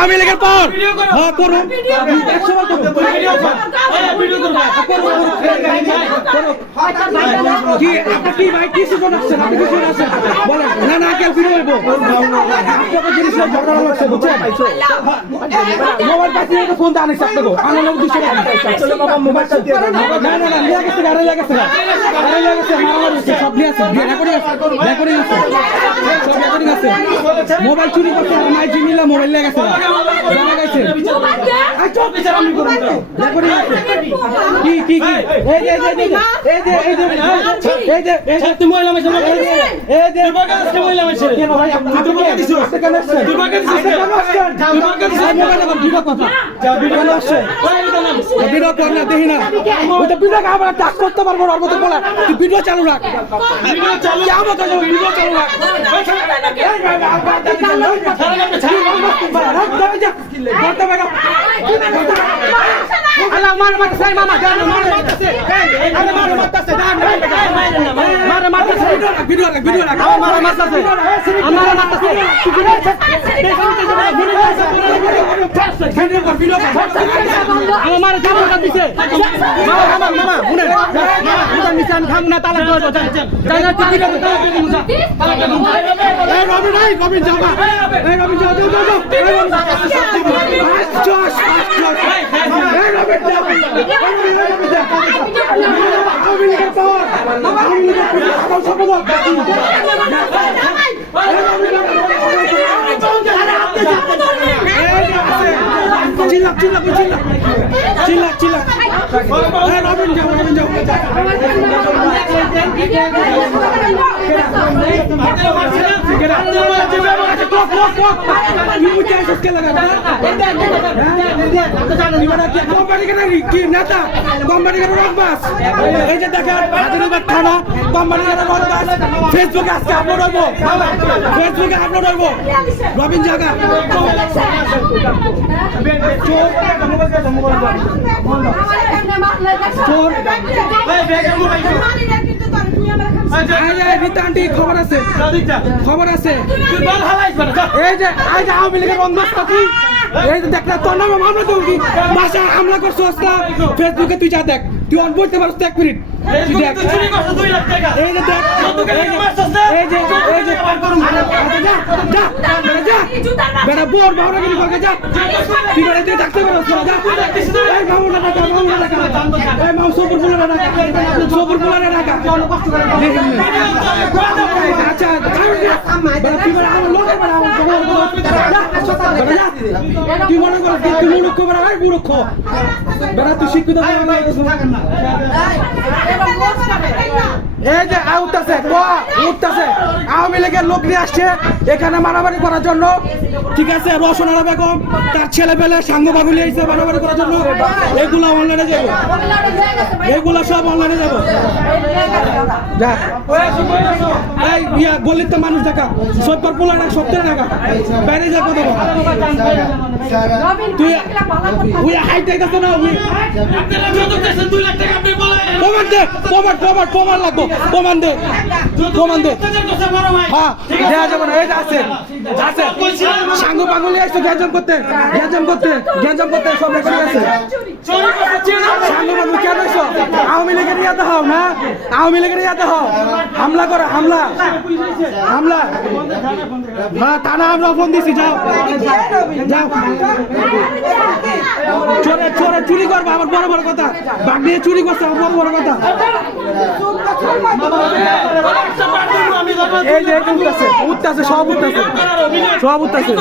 আমি লেগে পর হ্যাঁ করুন কি আপনি কি ভাই কি সুযোগ আসছেন আপনি কি সুযোগ আসছেন বলেন না না কেউ ভিডিও হইব আপনাকে জিনিসের ঝগড়া লাগছে বুঝছেন মোবাইল পাইছে তো ফোন দাও না আপনাকে আনন্দ 200 টাকা চলো বাবা মোবাইল চালাতে না না না নিয়ে গেছে গাড়ি লাগেছে মারামারি সব নিয়ে আছে রেকর্ডিং আছে সব রেকর্ডিং আছে মোবাইল চুরি করতে আমার জিনিলা মোবাইল নিয়ে গেছে জানা গেছে আই চুপ বিচার আমি করব রেকর্ডিং আছে কি কি কি এই যে তুই মহিলা মেশে এই যে তুই বাগাসকে মহিলা মেশে কেন ভাই আপনি তুই বাগা দিছো কেন আসছেন তুই বাগা দিছো কেন আসছেন তুই বাগা দিছো মোবাইল না ভিডিও কথা কেন আসছে ভিডিও কর না দেখি না ওই তো ভিডিও আমরা টাচ করতে পারবো না ওর মত বলা তুই ভিডিও চালু রাখ ভিডিও চালু কি আমাকে ভিডিও চালু রাখ ফেসবুকে আজকে আপলোড হইব ফেসবুকে আপলোড হইব রবিন জায়গা খবর আছে খবর আছে এই যে আওয়ামী লীগের বন্ধু এই যে দেখ না তোর নামে মামলা করবি বাসা হামলা করছো ফেসবুকে তুই যা দেখ তুই অন বলতে পারছ 1 মিনিট এই যে দেখ এই যে বেটা বোর বাউরাগিরি করকে যা তুই বেটা তুই থাকতে পারছ না যা এই মামলা টাকা এই মাম সবুর ফুলের টাকা আচ্ছা বেটা তুই বেটা আমার লোকের বেটা তুই মনে করিস তুই মূর্খ বেটা ভাই মূর্খ বেটা তুই শিক্ষিত এই যে উঠতেছে আওয়ামী লীগের লোক নিয়ে আসছে এখানে মারামারি করার জন্য ঠিক আছে রওশনারা বেগম তার ছেলে পেলে সাঙ্গ বাগুলি এসে মারামারি করার জন্য এগুলা অনলাইনে যাবো এগুলা সব অনলাইনে যাবো যা এই ইয়া গলির তো মানুষ দেখা 70 পোলা টাকা 70 টাকা বাইরে যা কত তুই হাইট দেখাছ না আপনারা যত দেন 2 লাখ টাকা আপনি বলেন প্রমাণ লাগবে প্রমাণ দে হ্যাঁ দেয়া যাবে না এই আছে সাঙ্গ পাগলি আসছে গ্যাঞ্জাম করতে সব রেকর্ডিং আছে সাঙ্গ পাগলি কেন এসো আওয়ামী লীগের ইয়াতে হও না আওয়ামী লীগের ইয়াতে হও হামলা করে হামলা হ্যাঁ থানা আমরা ফোন দিছি যাও চোরে চুরি করবো আমার বড় কথা বাঘ দিয়ে চুরি করছে আমার বড় কথা এই যে উঠতেছে সব উঠতেছে